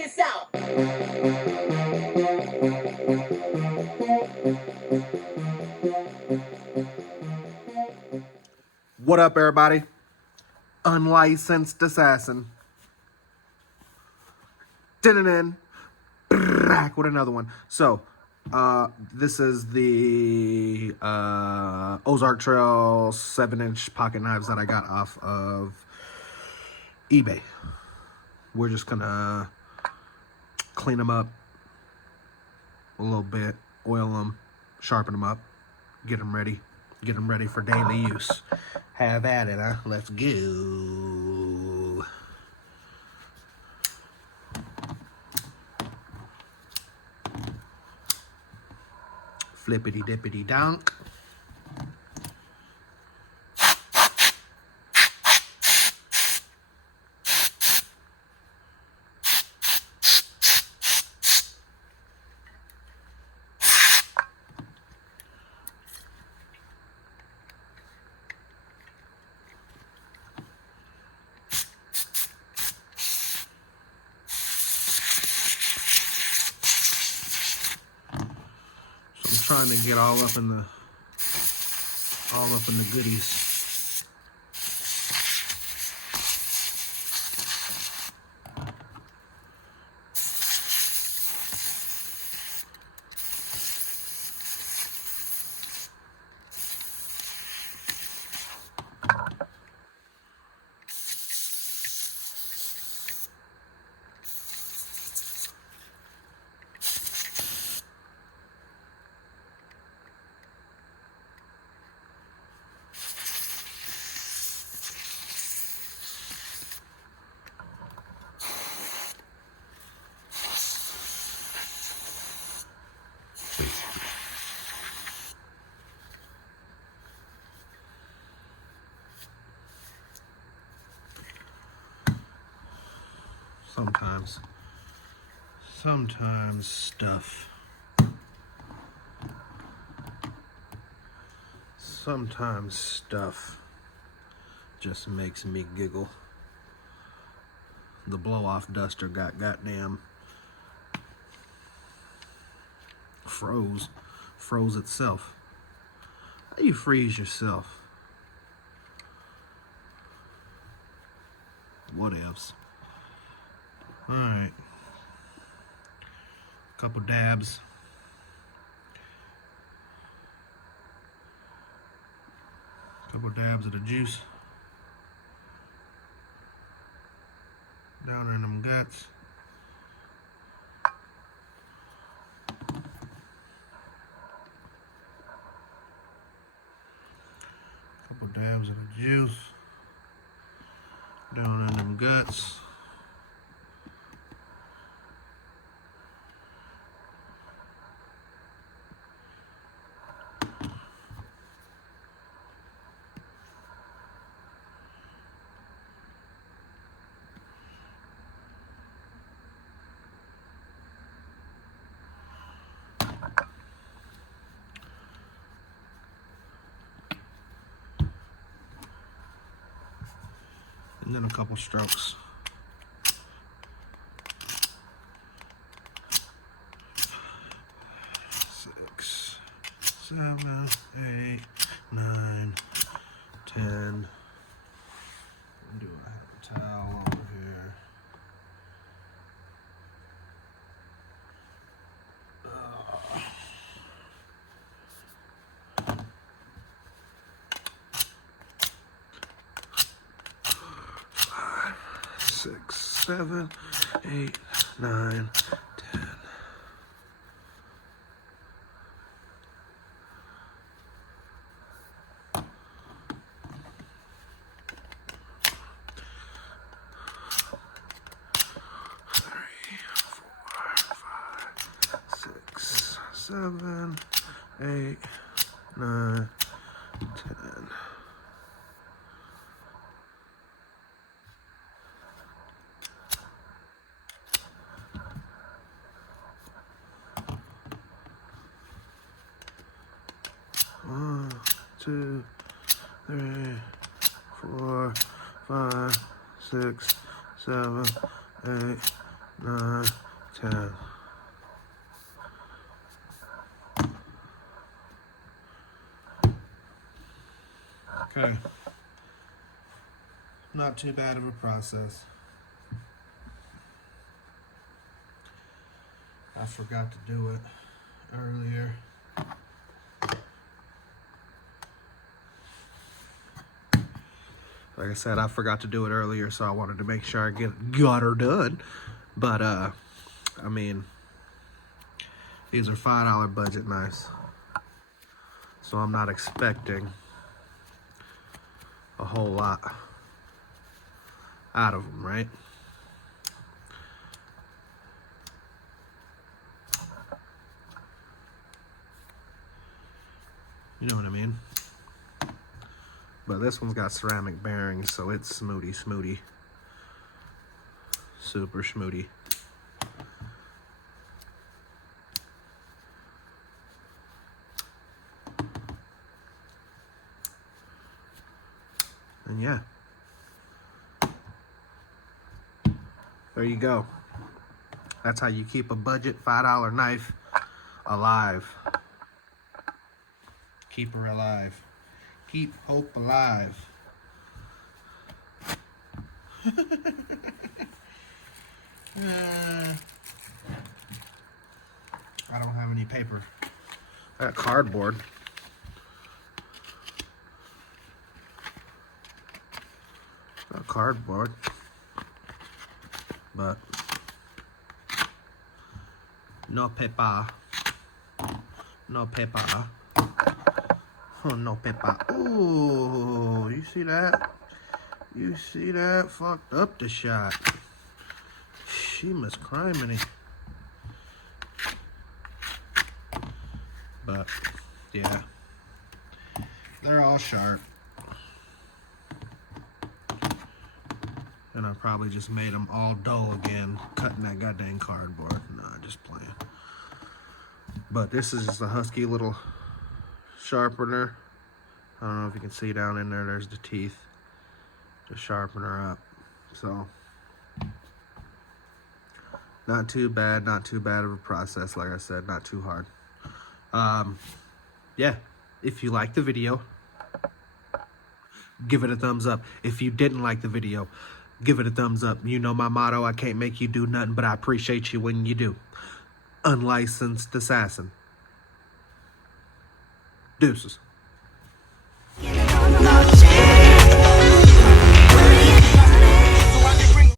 this out. What up, everybody? Unlicensed assassin. Din-din-din. Back with another one. So, this is the Ozark Trail 7-inch pocket knives that I got off of eBay. We're just gonna clean them up a little bit, oil them, sharpen them up, get them ready for daily use. Have at it, huh? Let's go. Flippity dippity donk. I'm trying to get all up in the goodies. Sometimes stuff just makes me giggle. The blow-off duster got goddamn froze itself. How do you freeze yourself? Whatevs. Alright. Couple dabs. Couple dabs of the juice. Down in them guts. Couple dabs of the juice. Down in them guts. And then a couple strokes. Six, 7, 8, 9, 10. Do I have a towel over here? Six, 7, 8, 9, 10. Seven, 8, 9, 10. One, 2, 3, 4, 5, 6, 7, 8, 9, 10. Okay. Not too bad of a process. I forgot to do it earlier. Like I said, I forgot to do it earlier, so I wanted to make sure I got her done. But, I mean, these are $5 budget knives. So I'm not expecting a whole lot out of them, right? You know what I mean? But this one's got ceramic bearings, so it's smooty. Super schmooty. And yeah. There you go. That's how you keep a budget $5 knife alive. Keep her alive. Keep hope alive. I don't have any paper. I got cardboard. Got cardboard. But no paper. No paper. Oh, no paper. Oh, you see that? You see that? Fucked up the shot. She must cry many. But, yeah. They're all sharp. And I probably just made them all dull again, cutting that goddamn cardboard. Nah, just playing. But this is just a husky little sharpener. I don't know if you can see down in there, there's the teeth to sharpen her up. So, not too bad of a process. Like I said, not too hard. Yeah, if you like the video, give it a thumbs up. If you didn't like the video, give it a thumbs up. You know my motto, I can't make you do nothing, but I appreciate you when you do. Unlicensed assassin. Deuces.